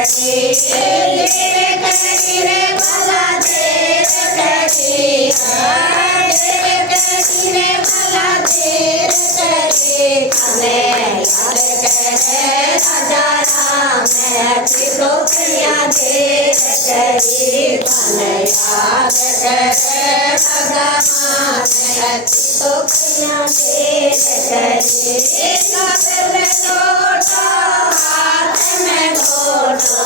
करी देर करी रे भला देर करी देर करी रे भला देर करी थाने याद करे राजा राम अच्छी गोपियाँ देर करी थाने याद करे भगवान अच्छी गोपियाँ देर करी काबिल लोटा हाथ में घोटो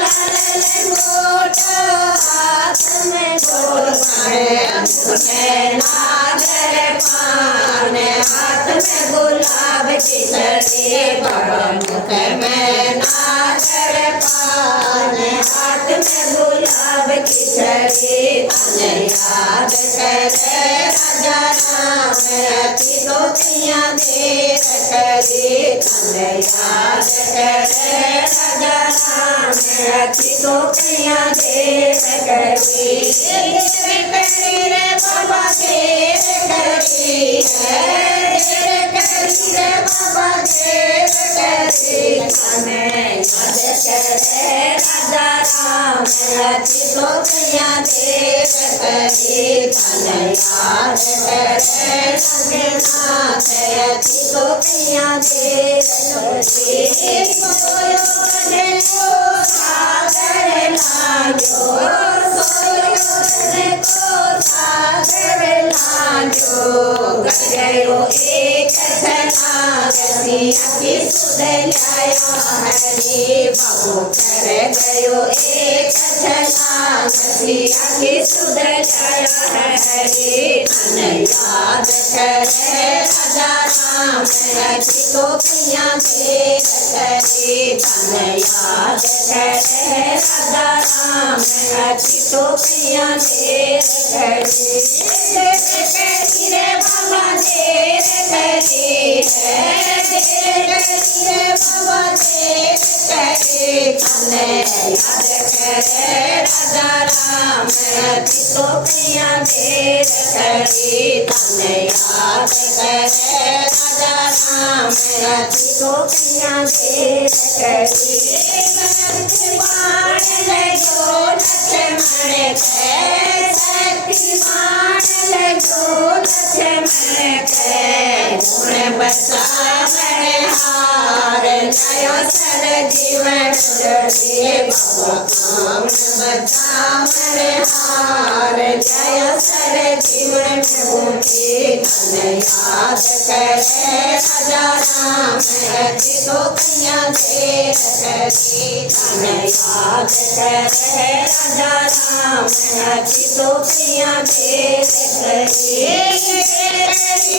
लाल घोटो हाथ में घोटो में नागर पान हाथ में गुलाब की लड़ी बाबा मुख में नागर पान हाथ में गुलाब की लड़ी थाने याद करे राजा राम अच्छी गोपियाँ देर करी थाने याद करे राजा राम अच्छी गोपियाँ देर करी देर करी रे बाबा देर करी देर करी रे बाबा देर करी थाने याद करे राजा राम अच्छी गोपियाँ देर करी थाने याद करे रघुनाथ अच्छी गोपियाँ देर करी सागर लाजो सागर लाजो गयो एक छनागसी की सुदलाया हरि बाबू कर गयो एक छनागसी की सुदलाया हरि थाने याद करे राजा राम अच्छी गोपियाँ देर करी थाने याद करे राजा राम अच्छी गोपियाँ देर करी देर करी रे बाबा देर करी देर करी रे बाबा देर करी थाने याद करे राजा राम अच्छी गोपियाँ देर करी थाने याद करे राजा राम अच्छी गोपियाँ देर करी शक्तिमान लगो लक्ष्मण के शक्तिमान लगो लक्ष्मण के गुण बचावन हार नयो सर जीवन दिए बाबा काम बचावन हार नयो सर जीवन बूटी थाने याद करे राजा राम अच्छी गोपियाँ देर करी थाने याद करे राजा राम अच्छी गोपियाँ देर करी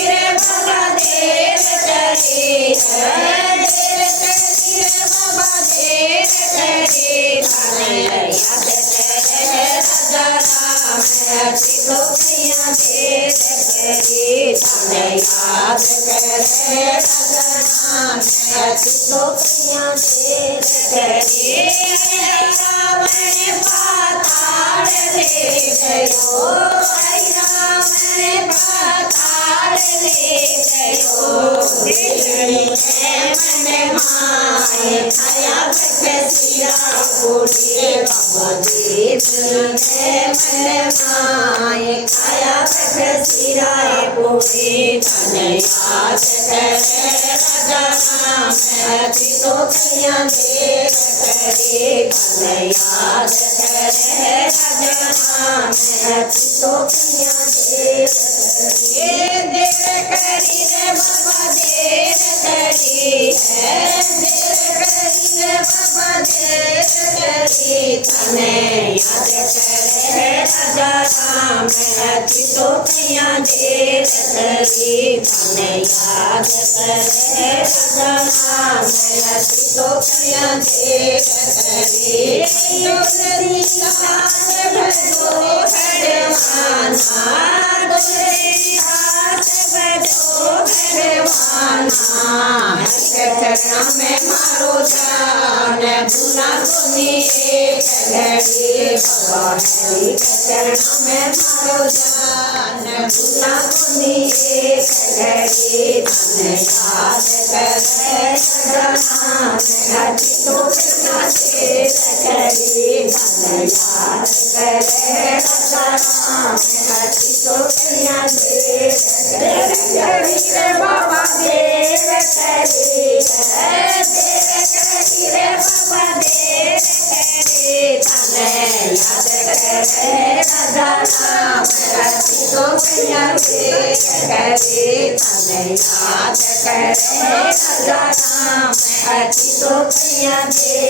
रे बाबा देर करी देर करी रे बाबा देर करी थाने याद करे राजा राम अच्छी गोपियाँ देर करी थाने याद करे राजा राम अच्छी गोपियाँ देर करी रावण पाताल ले गयो रावण पाताल ले गयो मन माए खाया बखसिया पूरी बाबा देव मन माए खाया बखसिया पूरी थाने याद करे राजा राम अच्छी गोपियाँ देर करी थाने याद करे राजा राम अच्छी गोपियाँ देर करी देर करी रे बाबा देर करी देर करी रे बाबा देर करी थाने याद करे राजा राम अच्छी गोपियाँ देर करी थाने याद करे राजा राम अच्छी गोपियाँ देर करी डोगरी हाथ भजो भगवाना डोगरी हाथ भजो भगवाना चरण में मारो जान भूला सुनी घड़ी बाबा हरि चरण में मारो जान भूला सुनी घड़ी धन याद करे नाम हरि तो कृष्ण से करी धन याद करे राजा राम हरि तो कृष्ण से करी रे बाबा देव करी रे बाबा देव करी धन याद करे राजा राम हरि तो कृष्ण से करी धन याद करे राजा राम हरि तो कृष्ण से